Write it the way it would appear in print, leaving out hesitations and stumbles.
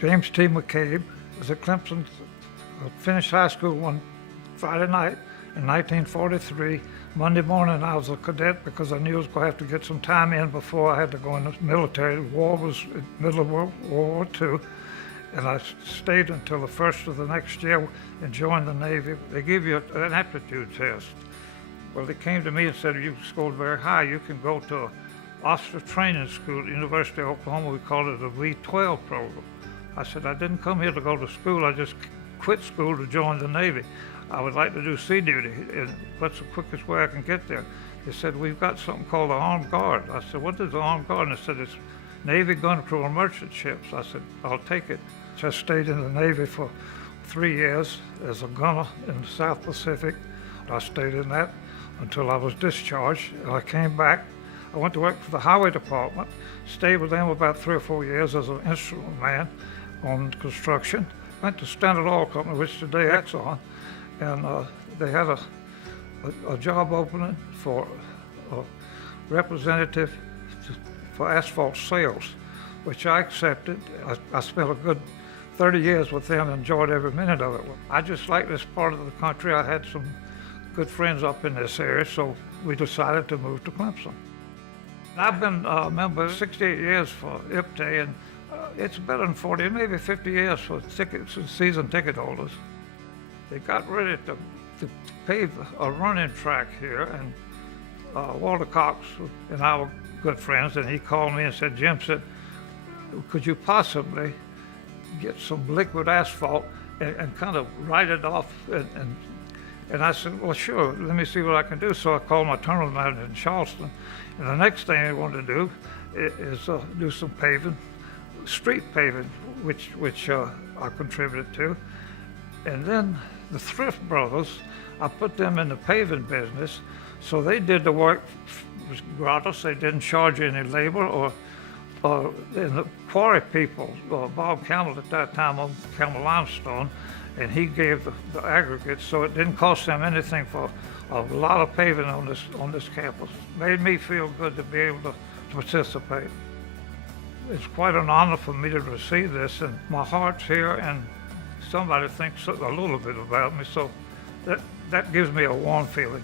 James T. McCabe was at Clemson. I finished high school one Friday night in 1943. Monday morning I was a cadet because I knew I was going to have to get some time in before I had to go in the military. The war was in the middle of World War II, and I stayed until the first of the next year and joined the Navy. They give you an aptitude test. Well, they came to me and said, you scored very high. You can go to an officer training school at the University of Oklahoma. We call it a V-12 program. I said, I didn't come here to go to school. I just quit school to join the Navy. I would like to do sea duty, and what's the quickest way I can get there? They said, we've got something called the Armed Guard. I said, what is the Armed Guard? And they said, it's Navy gun crew on merchant ships. I said, I'll take it. So I stayed in the Navy for 3 years as a gunner in the South Pacific. I stayed in that until I was discharged. I came back. I went to work for the Highway Department, stayed with them about 3 or 4 years as an instrument man on construction. Went to Standard Oil Company, which today Exxon, and they had a job opening for a representative for asphalt sales, which I accepted. I spent a good 30 years with them and enjoyed every minute of it. I just like this part of the country. I had some good friends up in this area, so we decided to move to Clemson. I've been a member 68 years for IPTE, and it's better than 40, maybe 50 years for tickets and season ticket holders. They got ready to pave a running track here, and Walter Cox and I were good friends, and he called me and said, Jim said, could you possibly get some liquid asphalt and kind of write it off? And I said, well, sure, let me see what I can do. So I called my terminal manager in Charleston, and the next thing I wanted to do is do some paving, street paving, which I contributed to. And then the Thrift Brothers, I put them in the paving business, so they did the work gratis. They didn't charge any labor or and the quarry people, Bob Campbell at that time owned Campbell Limestone, and he gave the aggregates, so it didn't cost them anything for a lot of paving on this campus. Made me feel good to be able to participate. It's quite an honor for me to receive this, and my heart's here, and somebody thinks a little bit about me, so that gives me a warm feeling.